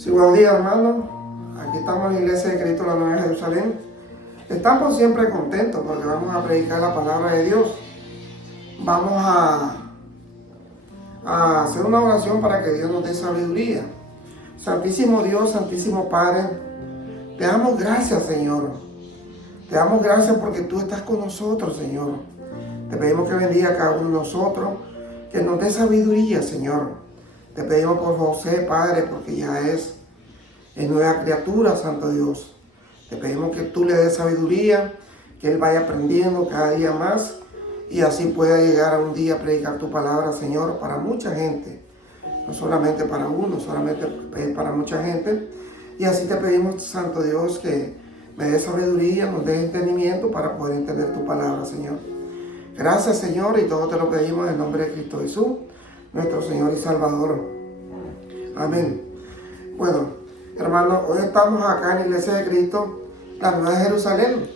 Sí, buenos días, hermanos. Aquí estamos en la Iglesia de Cristo, la Nueva Jerusalén. Estamos siempre contentos porque vamos a predicar la palabra de Dios. Vamos a hacer una oración para que Dios nos dé sabiduría. Santísimo Dios, Santísimo Padre, te damos gracias, Señor. Te damos gracias porque tú estás con nosotros, Señor. Te pedimos que bendiga a cada uno de nosotros, que nos dé sabiduría, Señor. Te pedimos por José, Padre, porque ya es nueva criatura, Santo Dios. Te pedimos que tú le des sabiduría, que él vaya aprendiendo cada día más y así pueda llegar a un día a predicar tu palabra, Señor, para mucha gente. No solamente para uno, solamente para mucha gente. Y así te pedimos, Santo Dios, que me des sabiduría, nos des entendimiento para poder entender tu palabra, Señor. Gracias, Señor, y todo te lo pedimos en el nombre de Cristo Jesús, nuestro Señor y Salvador. Amén. Bueno, hermanos, hoy estamos acá en la Iglesia de Cristo, la Nueva Jerusalén,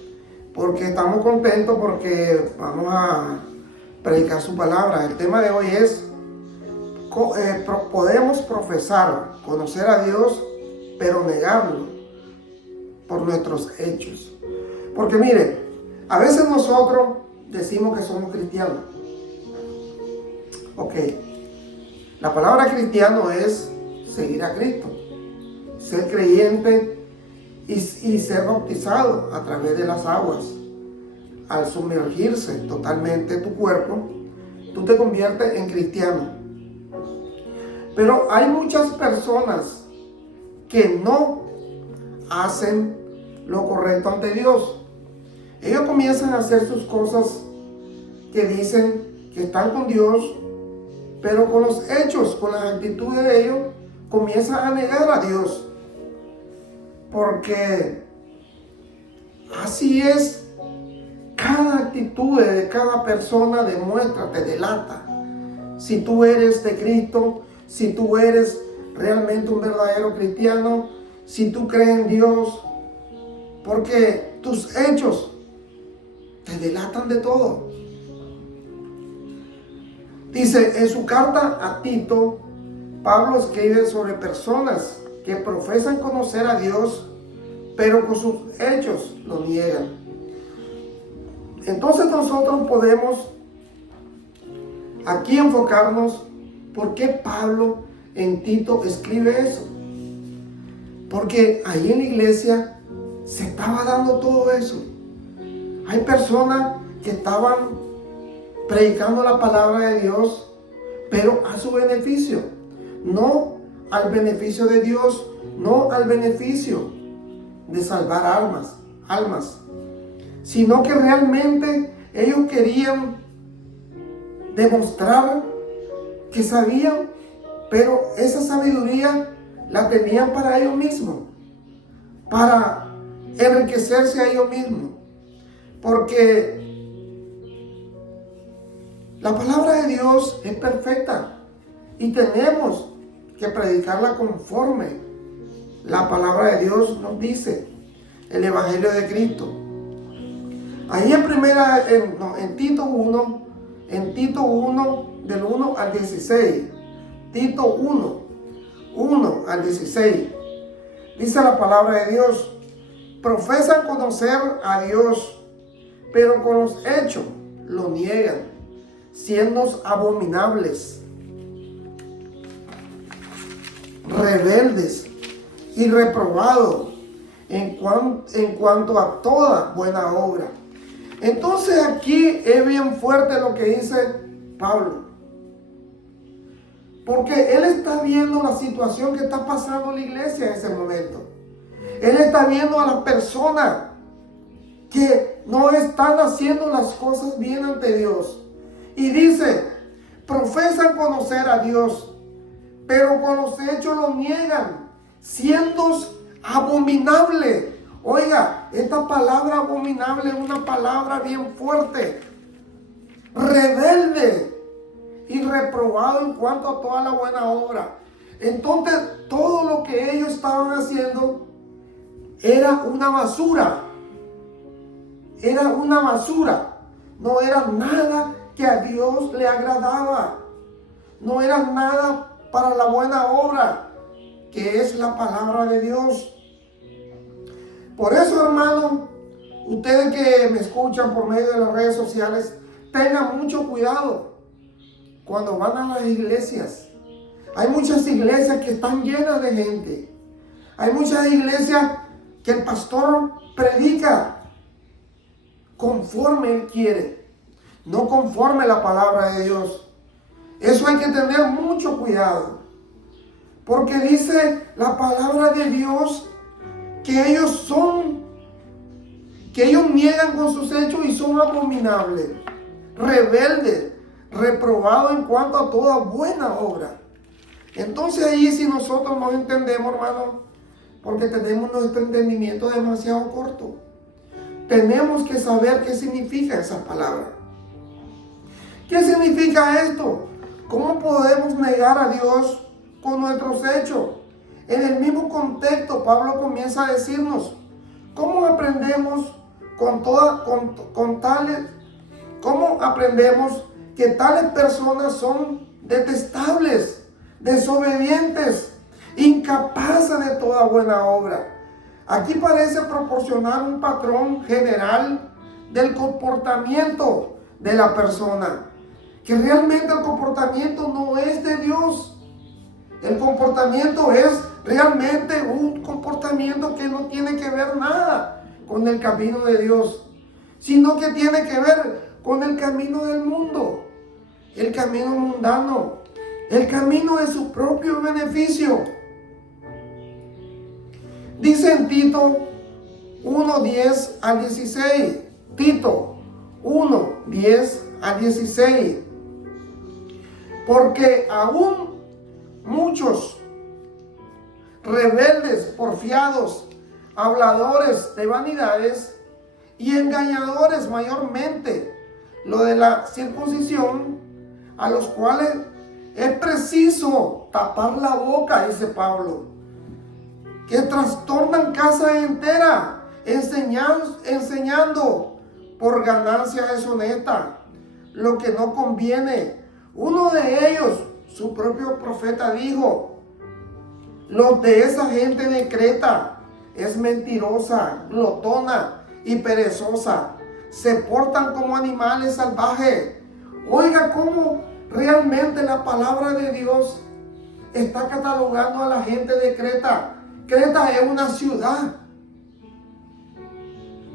porque estamos contentos porque vamos a predicar su palabra. El tema de hoy es, podemos profesar, conocer a Dios, pero negarlo por nuestros hechos. Porque mire, a veces nosotros decimos que somos cristianos. Ok, la palabra cristiano es seguir a Cristo, ser creyente y ser bautizado a través de las aguas. Al sumergirse totalmente tu cuerpo, tú te conviertes en cristiano. Pero hay muchas personas que no hacen lo correcto ante Dios. Ellos comienzan a hacer sus cosas que dicen que están con Dios, pero con los hechos, con las actitudes de ellos, comienzan a negar a Dios. Porque así es, cada actitud de cada persona demuestra, te delata. Si tú eres de Cristo, si tú eres realmente un verdadero cristiano, si tú crees en Dios, porque tus hechos te delatan de todo. Dice en su carta a Tito, Pablo escribe sobre personas que profesan conocer a Dios, pero con sus hechos lo niegan. Entonces nosotros podemos aquí enfocarnos por qué Pablo en Tito escribe eso. Porque ahí en la iglesia se estaba dando todo eso. Hay personas que estaban predicando la palabra de Dios, pero a su beneficio, no al beneficio de Dios, no al beneficio de salvar almas, sino que realmente ellos querían demostrar que sabían, pero esa sabiduría la tenían para ellos mismos, para enriquecerse a ellos mismos, porque la palabra de Dios es perfecta y tenemos que predicarla conforme la palabra de Dios nos dice, el Evangelio de Cristo. Ahí en Tito 1, del 1 al 16, Tito 1 al 16, dice la palabra de Dios: profesan conocer a Dios, pero con los hechos lo niegan, siendo abominables, rebeldes y reprobados en cuanto a toda buena obra. Entonces aquí es bien fuerte lo que dice Pablo, porque él está viendo la situación que está pasando en la iglesia en ese momento. Él está viendo a las personas que no están haciendo las cosas bien ante Dios. Y dice, profesan conocer a Dios, pero con los hechos lo niegan, siendo abominable. Oiga, esta palabra abominable es una palabra bien fuerte. Rebelde y reprobado en cuanto a toda la buena obra. Entonces, todo lo que ellos estaban haciendo era una basura. Era una basura. No era nada que a Dios le agradaba. No era nada para la buena obra que es la palabra de Dios. Por eso, hermano, ustedes que me escuchan por medio de las redes sociales, tengan mucho cuidado cuando van a las iglesias. Hay muchas iglesias que están llenas de gente. Hay muchas iglesias que el pastor predica conforme él quiere, no conforme la palabra de Dios. Eso hay que tener mucho cuidado, porque dice la palabra de Dios que ellos niegan con sus hechos y son abominables, rebeldes, reprobados en cuanto a toda buena obra. Entonces ahí si nosotros no entendemos, hermano, porque tenemos nuestro entendimiento demasiado corto, tenemos que saber qué significa esa palabra. ¿Qué significa esto? ¿Cómo podemos negar a Dios con nuestros hechos? En el mismo contexto, Pablo comienza a decirnos, ¿cómo aprendemos cómo aprendemos que tales personas son detestables, desobedientes, incapaces de toda buena obra? Aquí parece proporcionar un patrón general del comportamiento de la persona, que realmente el comportamiento no es de Dios. El comportamiento es realmente un comportamiento que no tiene que ver nada con el camino de Dios, sino que tiene que ver con el camino del mundo, el camino mundano, el camino de su propio beneficio. Dice en Tito 1:10 al 16, Tito 1:10 al 16, porque aún muchos rebeldes, porfiados, habladores de vanidades y engañadores, mayormente lo de la circuncisión, a los cuales es preciso tapar la boca, dice Pablo, que trastornan casa entera, enseñando por ganancia deshonesta lo que no conviene. Uno de ellos, su propio profeta, dijo: los de esa gente de Creta es mentirosa, glotona y perezosa, se portan como animales salvajes. Oiga cómo realmente la palabra de Dios está catalogando a la gente de Creta. Creta es una ciudad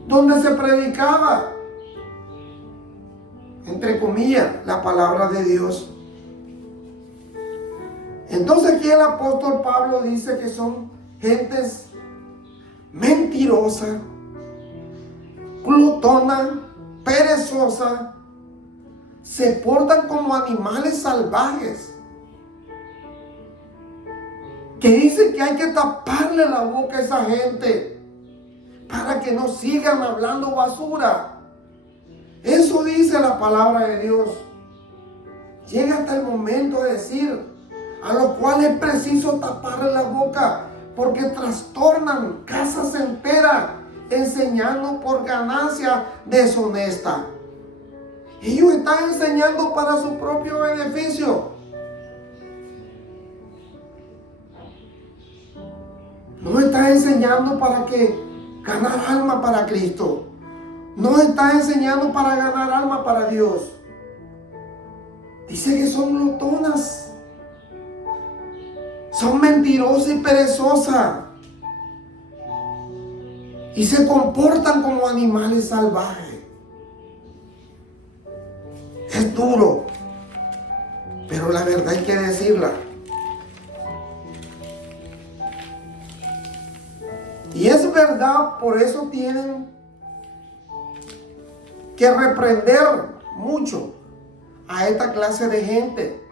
donde se predicaba, entre comillas, la palabra de Dios. Entonces aquí el apóstol Pablo dice que son gentes mentirosas, glotonas, perezosas, se portan como animales salvajes, que dice que hay que taparle la boca a esa gente para que no sigan hablando basura. Eso dice la palabra de Dios. Llega hasta el momento de decir, a los cuales es preciso taparle la boca, porque trastornan casas enteras, enseñando por ganancia deshonesta. Ellos están enseñando para su propio beneficio. No está enseñando para que ganar alma para Cristo. No está enseñando para ganar alma para Dios. Dice que son glotonas, son mentirosas y perezosas, y se comportan como animales salvajes. Es duro, pero la verdad hay que decirla. Y es verdad, por eso tienen que reprender mucho a esta clase de gente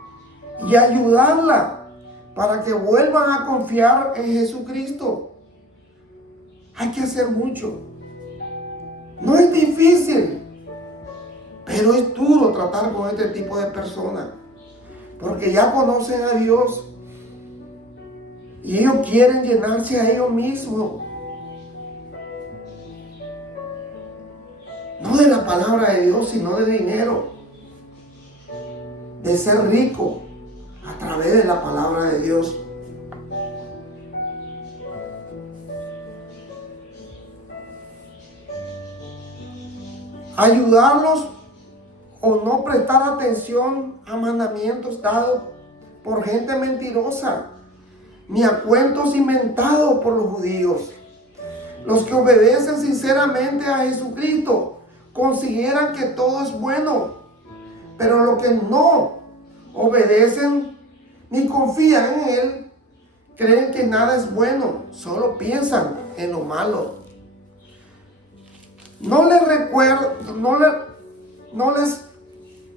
y ayudarla para que vuelvan a confiar en Jesucristo. Hay que hacer mucho. No es difícil, pero es duro tratar con este tipo de personas, porque ya conocen a Dios y ellos quieren llenarse a ellos mismos, no de la palabra de Dios, sino de dinero, de ser rico a través de la palabra de Dios. ayudarlos o no prestar atención a mandamientos dados por gente mentirosa, ni a cuentos inventados por los judíos. Los que obedecen sinceramente a Jesucristo consideran que todo es bueno, pero los que no obedecen ni confían en Él, creen que nada es bueno, solo piensan en lo malo. No les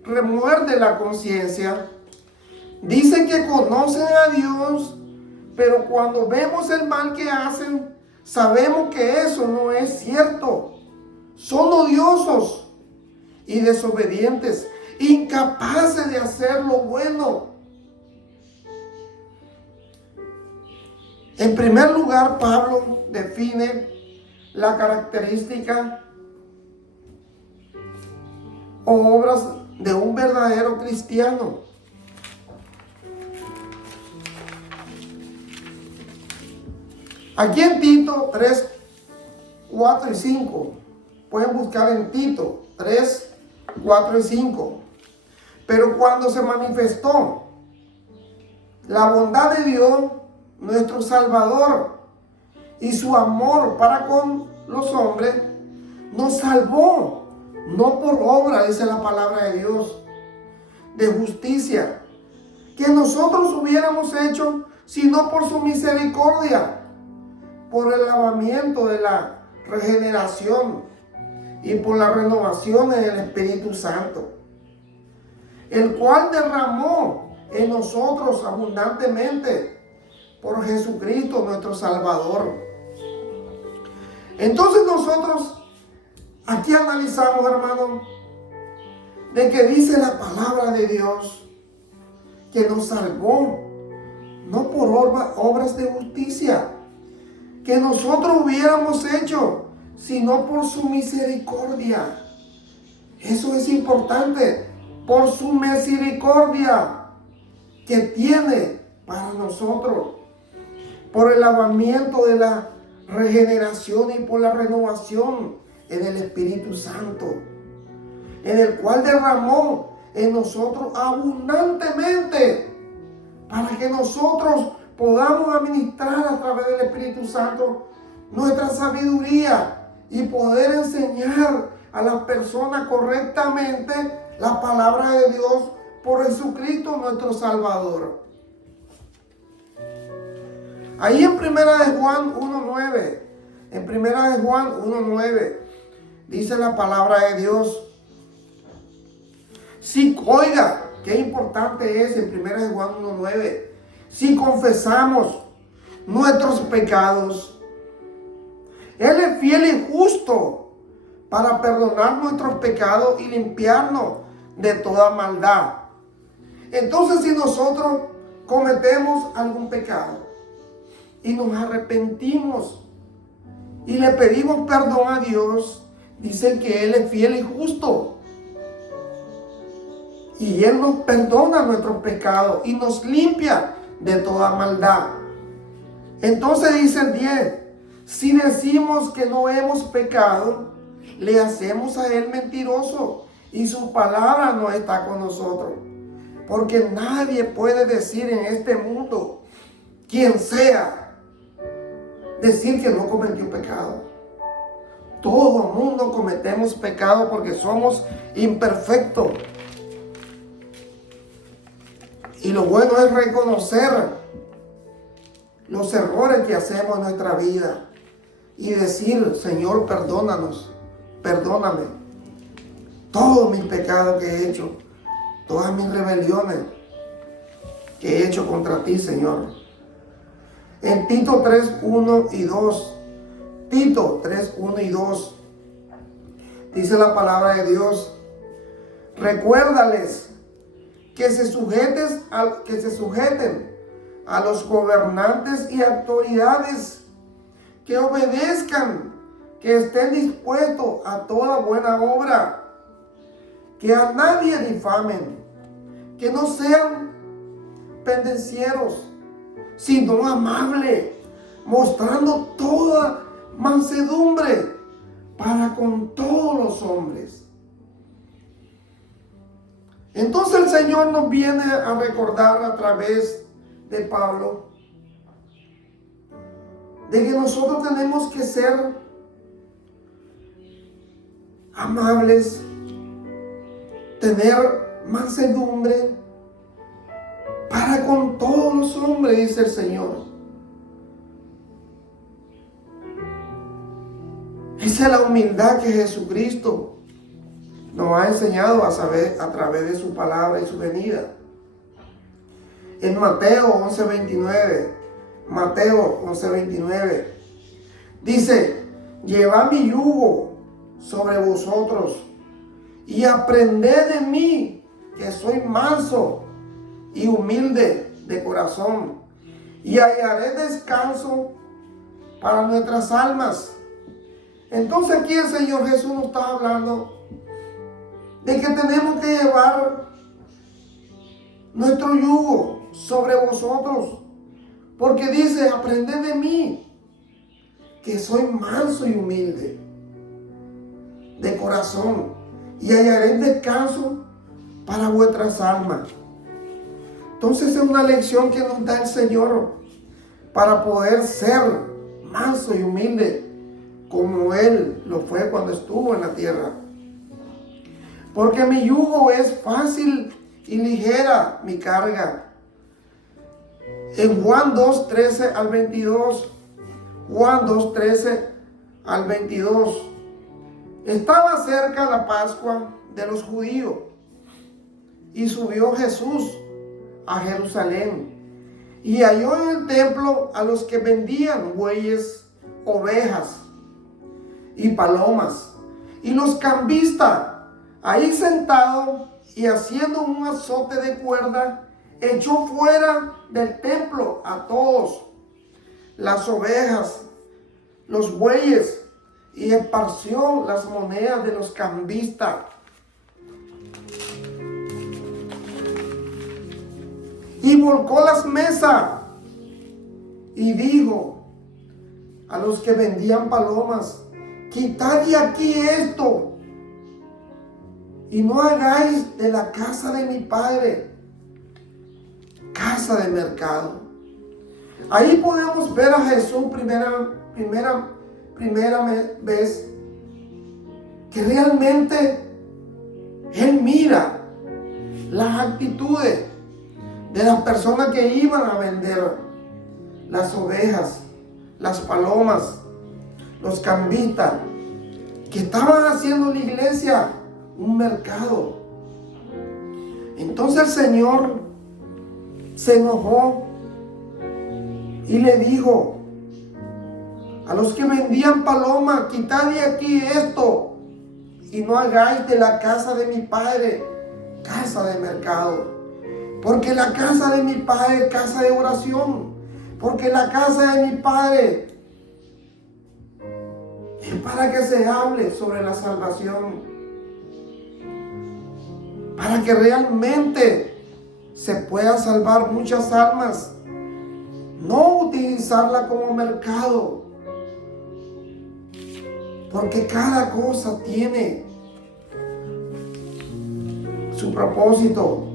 remuerde la conciencia. Dicen que conocen a Dios, pero cuando vemos el mal que hacen, sabemos que eso no es cierto. Son odiosos y desobedientes, incapaces de hacer lo bueno. En primer lugar, Pablo define la característica o obras de un verdadero cristiano. Aquí en Tito 3, 4 y 5. Pueden buscar en Tito 3, 4 y 5. Pero cuando se manifestó la bondad de Dios, nuestro Salvador, y su amor para con los hombres, nos salvó, no por obra, dice la palabra de Dios, de justicia, que nosotros hubiéramos hecho, sino por su misericordia, por el lavamiento de la regeneración y por la renovación en el Espíritu Santo, el cual derramó en nosotros abundantemente por Jesucristo nuestro Salvador. Entonces nosotros aquí analizamos, hermano, de que dice la palabra de Dios que nos salvó, no por obras de justicia que nosotros hubiéramos hecho, sino por su misericordia. Eso es importante, por su misericordia que tiene para nosotros, por el lavamiento de la regeneración y por la renovación en el Espíritu Santo, en el cual derramó en nosotros abundantemente para que nosotros podamos administrar a través del Espíritu Santo nuestra sabiduría y poder enseñar a las personas correctamente la palabra de Dios por Jesucristo nuestro Salvador. Ahí en Primera de Juan 1:9, en Primera de Juan 1:9, dice la palabra de Dios. Si, oiga, qué importante es en Primera de Juan 1:9. Si confesamos nuestros pecados, Él es fiel y justo para perdonar nuestros pecados y limpiarnos de toda maldad. Entonces, si nosotros cometemos algún pecado y nos arrepentimos y le pedimos perdón a Dios, dice que Él es fiel y justo. Y Él nos perdona nuestros pecados y nos limpia de toda maldad. Entonces dice el 10, si decimos que no hemos pecado, le hacemos a Él mentiroso y su palabra no está con nosotros. Porque nadie puede decir en este mundo, quien sea, decir que no cometió pecado. Todo mundo cometemos pecado porque somos imperfectos. Y lo bueno es reconocer los errores que hacemos en nuestra vida y decir, Señor, perdónanos, perdóname todos mis pecados que he hecho, todas mis rebeliones que he hecho contra ti, Señor. En Tito 3:1 y 2, Tito 3:1 y 2, dice la palabra de Dios, recuérdales que se sujeten a los gobernantes y autoridades, que obedezcan, que estén dispuestos a toda buena obra, que a nadie difamen, que no sean pendencieros, sino amables, mostrando toda mansedumbre para con todos los hombres. Entonces el Señor nos viene a recordar a través de Pablo de que nosotros tenemos que ser amables, tener mansedumbre para con todos los hombres, dice el Señor. Esa es la humildad que Jesucristo nos ha enseñado a saber a través de su palabra y su venida. En Mateo 11:29, Mateo 11:29, dice: llevad mi yugo sobre vosotros y aprended de mí, que soy manso y humilde de corazón, y hallaré descanso para nuestras almas. Entonces aquí el Señor Jesús nos está hablando de que tenemos que llevar nuestro yugo sobre vosotros, porque dice: aprended de mí, que soy manso y humilde de corazón, y hallaré descanso para vuestras almas. Entonces es una lección que nos da el Señor para poder ser manso y humilde como Él lo fue cuando estuvo en la tierra. Porque mi yugo es fácil y ligera mi carga. En Juan 2:13 al 22, Juan 2:13 al 22, estaba cerca la Pascua de los judíos, y subió Jesús a Jerusalén, y halló en el templo a los que vendían bueyes, ovejas y palomas, y los cambistas ahí sentados, y haciendo un azote de cuerda, echó fuera del templo a todos, las ovejas, los bueyes, y esparció las monedas de los cambistas. Y volcó las mesas y dijo a los que vendían palomas: quitad de aquí esto, y no hagáis de la casa de mi padre casa de mercado. Ahí podemos ver a Jesús primera vez que realmente Él mira las actitudes de las personas que iban a vender las ovejas, las palomas, los cambistas, que estaban haciendo la iglesia un mercado. Entonces el Señor se enojó y le dijo a los que vendían palomas: quitad de aquí esto, y no hagáis de la casa de mi padre casa de mercado. Porque la casa de mi padre es casa de oración. Porque la casa de mi padre es para que se hable sobre la salvación, para que realmente se puedan salvar muchas almas. No utilizarla como mercado, porque cada cosa tiene su propósito.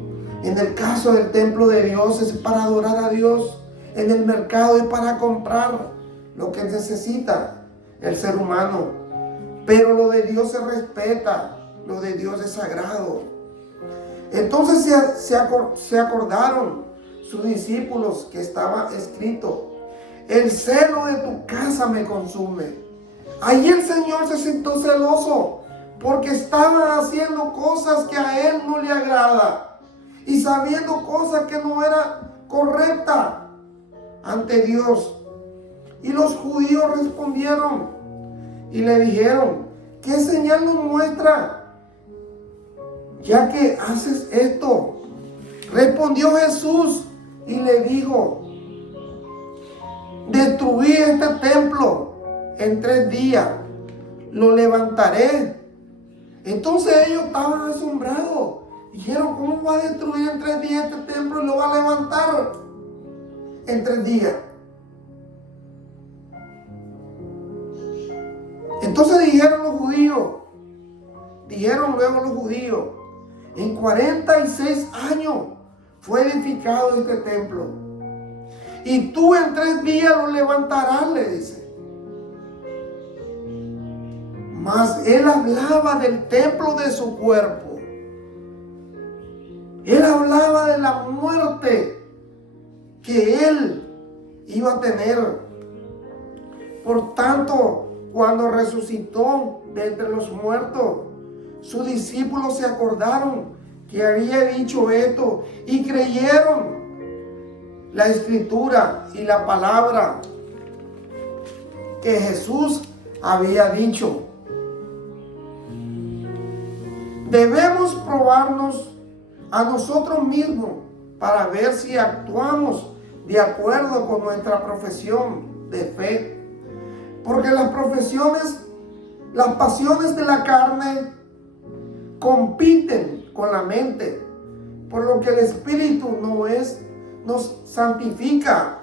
En el caso del templo de Dios es para adorar a Dios. En el mercado es para comprar lo que necesita el ser humano. Pero lo de Dios se respeta, lo de Dios es sagrado. Entonces se acordaron sus discípulos que estaba escrito: el celo de tu casa me consume. Ahí el Señor se sintió celoso porque estaban haciendo cosas que a Él no le agrada y sabiendo cosas que no eran correctas ante Dios. Y los judíos respondieron y le dijeron: ¿qué señal nos muestra ya que haces esto? Respondió Jesús y le dijo: destruí este templo en 3 días, lo levantaré. Entonces ellos estaban asombrados. Dijeron: ¿cómo va a destruir en 3 días este templo y lo va a levantar en 3 días? Entonces dijeron luego los judíos: En 46 años fue edificado este templo. Y tú en 3 días lo levantarás, le dice. Mas él hablaba del templo de su cuerpo. Él hablaba de la muerte que él iba a tener. Por tanto, cuando resucitó de entre los muertos, sus discípulos se acordaron que había dicho esto y creyeron la escritura y la palabra que Jesús había dicho. Debemos probarnos a nosotros mismos para ver si actuamos de acuerdo con nuestra profesión de fe. Porque las pasiones de la carne compiten con la mente, por lo que el Espíritu nos santifica.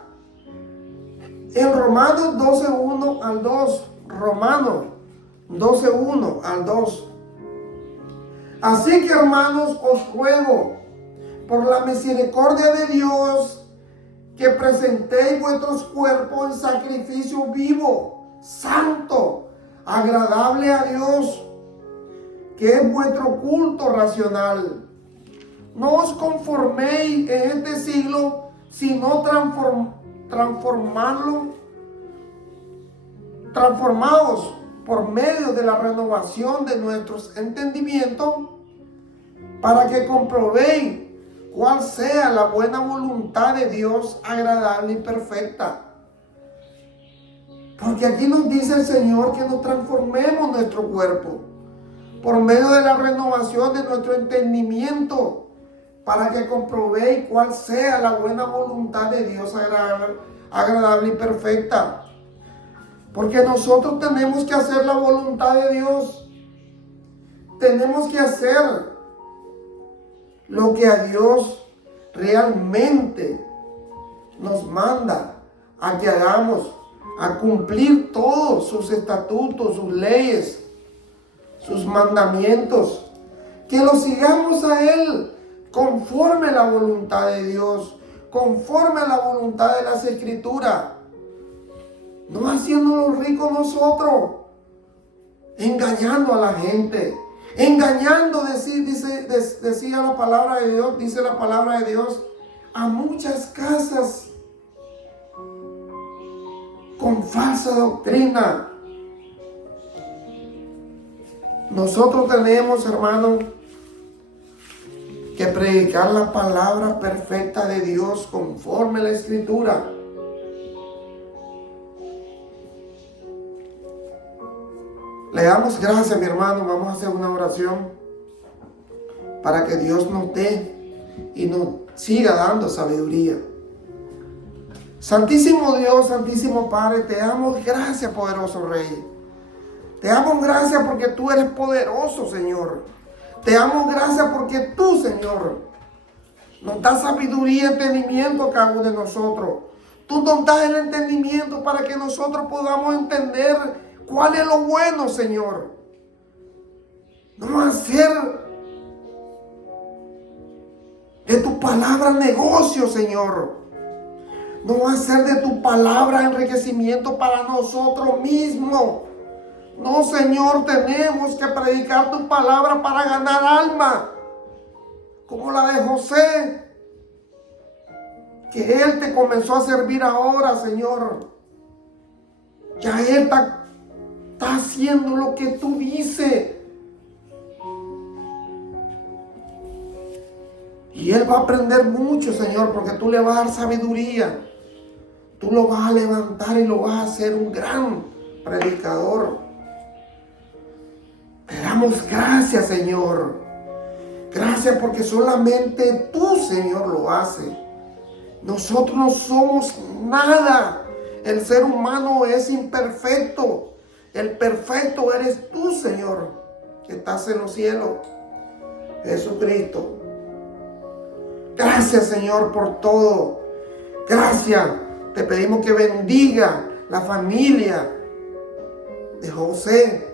En Romanos 12:1 al 2, Romanos 12:1 al 2. Así que, hermanos, os ruego por la misericordia de Dios que presentéis vuestros cuerpos en sacrificio vivo, santo, agradable a Dios, que es vuestro culto racional. No os conforméis en este siglo, sino transformaos por medio de la renovación de nuestros entendimientos, para que comprobéis cuál sea la buena voluntad de Dios, agradable y perfecta. Porque aquí nos dice el Señor que nos transformemos nuestro cuerpo por medio de la renovación de nuestro entendimiento, para que comprobéis cuál sea la buena voluntad de Dios, agradable y perfecta. Porque nosotros tenemos que hacer la voluntad de Dios. Tenemos que hacer lo que a Dios realmente nos manda a que hagamos, a cumplir todos sus estatutos, sus leyes, sus mandamientos, que los sigamos a Él conforme a la voluntad de Dios, conforme a la voluntad de las Escrituras, no haciéndonos ricos nosotros, engañando a la gente, engañando, decía la palabra de Dios, dice la palabra de Dios, a muchas casas con falsa doctrina. Nosotros tenemos, hermano, que predicar la palabra perfecta de Dios conforme a la Escritura. Le damos gracias, mi hermano. Vamos a hacer una oración para que Dios nos dé y nos siga dando sabiduría. Santísimo Dios, Santísimo Padre, te damos gracias, poderoso Rey. Te damos gracias porque tú eres poderoso, Señor. Te damos gracias porque tú, Señor, nos das sabiduría y entendimiento a cada uno de nosotros. Tú nos das el entendimiento para que nosotros podamos entender cuál es lo bueno, Señor. No hacer de tu palabra negocio, Señor. No hacer de tu palabra enriquecimiento para nosotros mismos. No, Señor, tenemos que predicar tu palabra para ganar alma, como la de José, que él te comenzó a servir ahora, Señor. Ya él está haciendo lo que tú dices. Y él va a aprender mucho, Señor, porque tú le vas a dar sabiduría. Tú lo vas a levantar y lo vas a hacer un gran predicador. Te damos gracias, Señor. Gracias porque solamente tú, Señor, lo haces. Nosotros no somos nada. El ser humano es imperfecto. El perfecto eres tú, Señor, que estás en los cielos. Jesucristo. Gracias, Señor, por todo. Gracias. Te pedimos que bendiga la familia de José,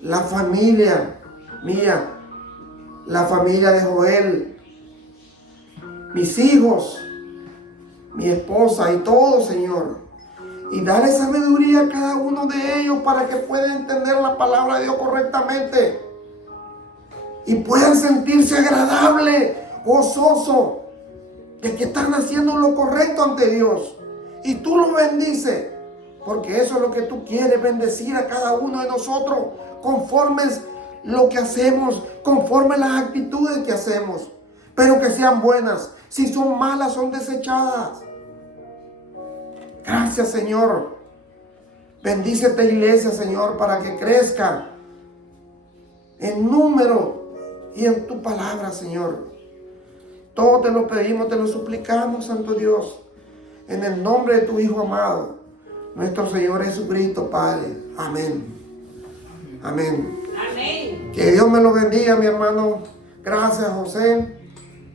la familia mía, la familia de Joel, mis hijos, mi esposa y todo, Señor. Y dale sabiduría a cada uno de ellos para que puedan entender la palabra de Dios correctamente. Y puedan sentirse agradable, gozoso, de que están haciendo lo correcto ante Dios. Y tú los bendices, porque eso es lo que tú quieres, bendecir a cada uno de nosotros, conforme lo que hacemos, conforme las actitudes que hacemos, pero que sean buenas. Si son malas, son desechadas. Gracias, Señor. Bendice esta iglesia, Señor, para que crezca en número y en tu palabra, Señor. Todo te lo pedimos, te lo suplicamos, Santo Dios, en el nombre de tu Hijo amado, nuestro Señor Jesucristo, Padre. Amén. Amén. Amén. Que Dios me lo bendiga, mi hermano. Gracias, José,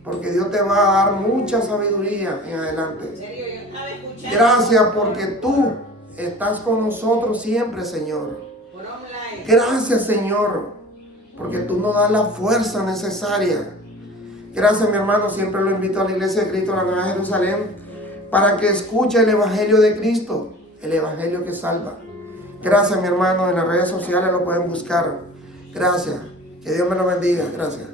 porque Dios te va a dar mucha sabiduría en adelante. En serio, yo estaba escuchando. Gracias porque tú estás con nosotros siempre, Señor. Por online. Gracias, Señor, porque tú nos das la fuerza necesaria. Gracias, mi hermano. Siempre lo invito a la iglesia de Cristo, la Nueva Jerusalén, para que escuche el Evangelio de Cristo, el Evangelio que salva. Gracias, mi hermano. En las redes sociales lo pueden buscar. Gracias. Que Dios me lo bendiga. Gracias.